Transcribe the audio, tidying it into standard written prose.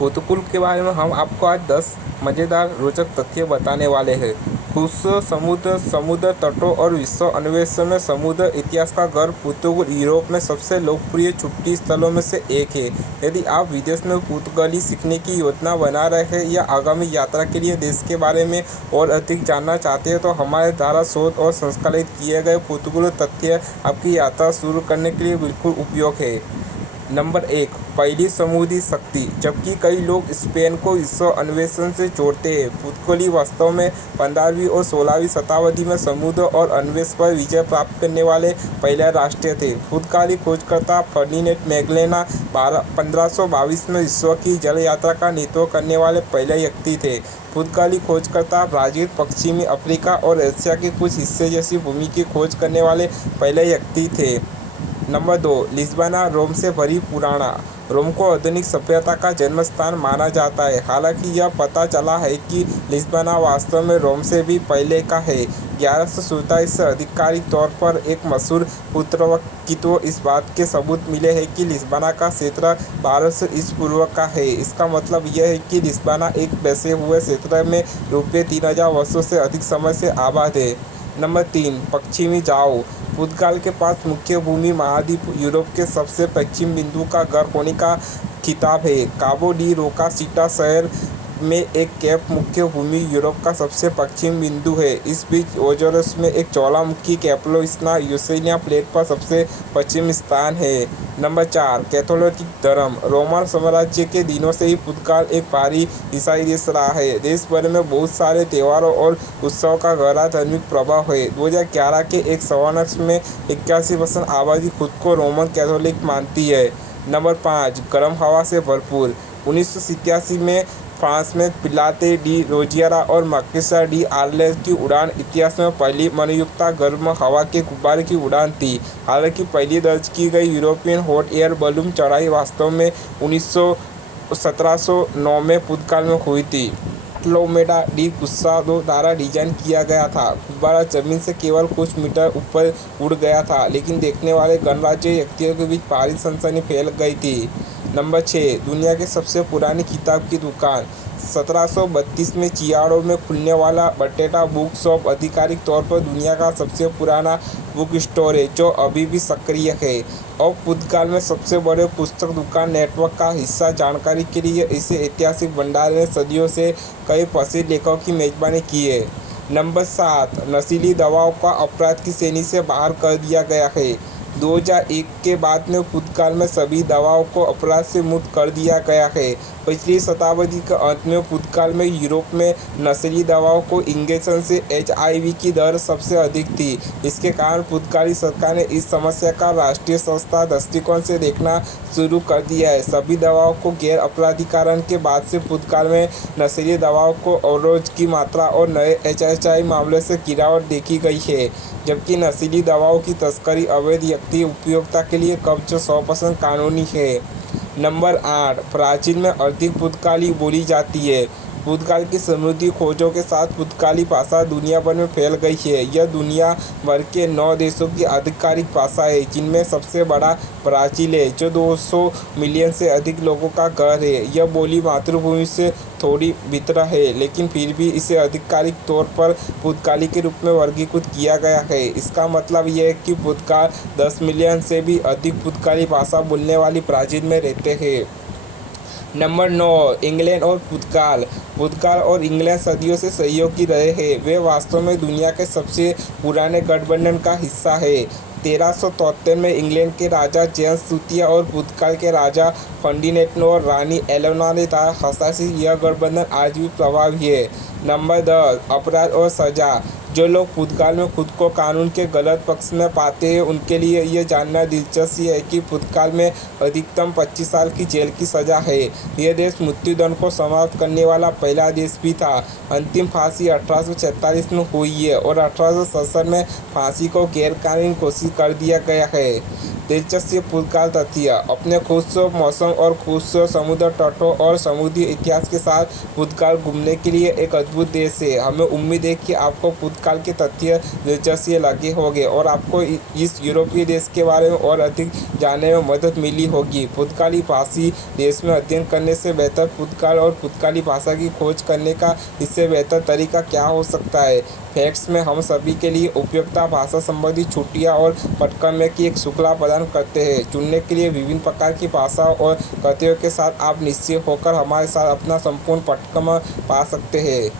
पुर्तगाल के बारे में हम आपको आज 10 मज़ेदार रोचक तथ्य बताने वाले हैं। खूबसूरत समुद्र तटों और विश्व अन्वेषण में समुद्र इतिहास का घर पुर्तगाल यूरोप में सबसे लोकप्रिय छुट्टी स्थलों में से एक है। यदि आप विदेश में पुर्तगाली सीखने की योजना बना रहे हैं या आगामी यात्रा के लिए देश के बारे में और अधिक जानना चाहते हैं तो हमारे द्वारा शोध और संकलित किए गए पुर्तगाली तथ्य आपकी यात्रा शुरू करने के लिए बिल्कुल उपयोग है। नंबर 1, पहली समुद्री शक्ति। जबकि कई लोग स्पेन को विश्व अन्वेषण से जोड़ते हैं, पुर्तगाली वास्तव में 15वीं और 16वीं शताब्दी में समुद्र और अन्वेषण पर विजय प्राप्त करने वाले पहले राष्ट्र थे। पुर्तगाली खोजकर्ता फर्डिनेंड मैगेलन 1522 में विश्व की जल यात्रा का नेतृत्व करने वाले पहले व्यक्ति थे। पुर्तगाली खोजकर्ता ब्राज़ील, पश्चिमी अफ्रीका और एशिया के कुछ हिस्से जैसी भूमि की खोज करने वाले पहले व्यक्ति थे। नंबर 2, लिस्बना रोम से बड़ी पुराना। रोम को आधुनिक सभ्यता का जन्म स्थान माना जाता है। हालांकि यह पता चला है कि लिस्बना वास्तव में रोम से भी पहले का है। 1147 से आधिकारिक तौर पर एक मशहूर पुरातत्व इस बात के सबूत मिले हैं कि लिस्बना का क्षेत्र 1200 ईसा पूर्व का है। इसका मतलब यह है कि लिस्बना एक बसे हुए क्षेत्र में रुपये 3000 वर्षों से अधिक समय से आबाद है। नंबर 3, पश्चिमी जाओ। पुर्तगाल के पास मुख्य भूमि महाद्वीप यूरोप के सबसे पश्चिम बिंदु का घर होने का खिताब है। काबो डी रोका सीटा शहर में एक केप मुख्य भूमि यूरोप का सबसे पश्चिम बिंदु है। इस बीच ओजोरस में एक ज्वालामुखी कैप्लोइस्ना यूसेनिया प्लेट पर सबसे पश्चिम स्थान है। नंबर 4, कैथोलिक धर्म। रोमन साम्राज्य के दिनों से ही पुर्तगाल एक भारी ईसाई देश रहा है। देश भर में बहुत सारे त्योहारों और उत्सव का गहरा धार्मिक प्रभाव है। 2011 के एक सर्वेक्षण में 81% आबादी खुद को रोमन कैथोलिक मानती है। नंबर 5, गर्म हवा से भरपूर। 1987 में फ्रांस में पिलाते डी रोजियरा और मार्केसा डी आर्लेस की उड़ान इतिहास में पहली मनोयुक्त गर्म हवा के गुब्बारे की उड़ान थी। हालांकि पहली दर्ज की गई यूरोपियन हॉट एयर बलून चढ़ाई वास्तव में 1709 में पुर्तगाल में हुई थी। बार्टोलोमेडो डी गुस्साडो द्वारा डिजाइन किया गया था। गुब्बारा जमीन से केवल कुछ मीटर ऊपर उड़ गया था, लेकिन देखने वाले गणराज्य व्यक्तियों के बीच भारी सनसनी फैल गई थी। नंबर 6, दुनिया की सबसे पुरानी किताब की दुकान। 1732 में चियाड़ो में खुलने वाला बटेटा बुक शॉप आधिकारिक तौर पर दुनिया का सबसे पुराना बुक स्टोर है, जो अभी भी सक्रिय है। और पुर्तगाल में सबसे बड़े पुस्तक दुकान नेटवर्क का हिस्सा। जानकारी के लिए इसे ऐतिहासिक भंडार ने सदियों से कई प्रसिद्ध लेखकों की मेजबानी की है। नंबर 7, नशीली दवाओं का अपराध की श्रेणी से बाहर कर दिया गया है। 2001 के बाद में पुर्तगाल में सभी दवाओं को अपराध से मुक्त कर दिया गया है। पिछली शताब्दी के अंत में पुर्तगाल में यूरोप में नशीली दवाओं को इंजेक्शन से HIV की दर सबसे अधिक थी। इसके कारण पुर्तगाली सरकार ने इस समस्या का राष्ट्रीय स्वास्थ्य दृष्टिकोण से देखना शुरू कर दिया है। सभी दवाओं को गैर अपराधीकरण के बाद से पुर्तगाल में नशीली दवाओं को अवरोध की मात्रा और नए HIV मामले से गिरावट देखी गई है, जबकि नशीली दवाओं की तस्करी अवैध व्यक्ति उपयोगिता के लिए कब्जा 100% कानूनी है। नंबर 8, ब्राज़ील में अधिक पुर्तगाली बोली जाती है। पुर्तगाल की समृद्ध खोजों के साथ पुर्तगाली भाषा दुनिया भर में फैल गई है। यह दुनिया भर के 9 देशों की आधिकारिक भाषा है, जिनमें सबसे बड़ा ब्राज़ील है, जो 200 मिलियन से अधिक लोगों का घर है। यह बोली मातृभूमि से थोड़ी भीतर है, लेकिन फिर भी इसे आधिकारिक तौर पर पुर्तगाली के रूप में वर्गीकृत किया गया है। इसका मतलब यह है कि पुर्तगाल 10 मिलियन से भी अधिक पुर्तगाली भाषा बोलने वाली ब्राज़ील में रहते हैं। नंबर 9, इंग्लैंड और पुर्तगाल। पुर्तगाल और इंग्लैंड सदियों से सहयोगी रहे हैं। वे वास्तव में दुनिया के सबसे पुराने गठबंधन का हिस्सा है। 1373 में इंग्लैंड के राजा जेम्स तृतीय और पुर्तगाल के राजा फर्डिनेंड और रानी एलेनोर ने हस्ताक्षरित यह गठबंधन आज भी प्रभावी है। नंबर 10, अपराध और सजा। जो लोग पुर्तगाल में खुद को कानून के गलत पक्ष में पाते हैं, उनके लिए यह जानना दिलचस्प है कि पुर्तगाल में अधिकतम 25 साल की जेल की सज़ा है। यह देश मृत्युदंड को समाप्त करने वाला पहला देश भी था। अंतिम फांसी 1846 में हुई है और 1867 में फांसी को गैरकानूनी घोषित कर दिया गया है। दिलचस्प पुर्तगाल तथ्य। अपने खूबसूरत मौसम और खूबसूरत समुद्र तटों और समुद्री इतिहास के साथ पुर्तगाल घूमने के लिए एक अद्भुत देश है। हमें उम्मीद है कि आपको पुर्तगाल भूतकाल के तथ्य दिलचस्प लगे होंगे और आपको इस यूरोपीय देश के बारे में और अधिक जानने में मदद मिली होगी। पुर्तगाली भाषी देश में अध्ययन करने से बेहतर पुर्तगाल और पुर्तगाली भाषा की खोज करने का इससे बेहतर तरीका क्या हो सकता है। फैक्ट्स में हम सभी के लिए उपयुक्तता भाषा संबंधी छुट्टियां और पाठ्यक्रम की एक श्रृंखला प्रदान करते हैं। चुनने के लिए विभिन्न प्रकार की भाषा और कथनों के साथ आप निश्चित होकर हमारे साथ अपना संपूर्ण पाठ्यक्रम पा सकते हैं।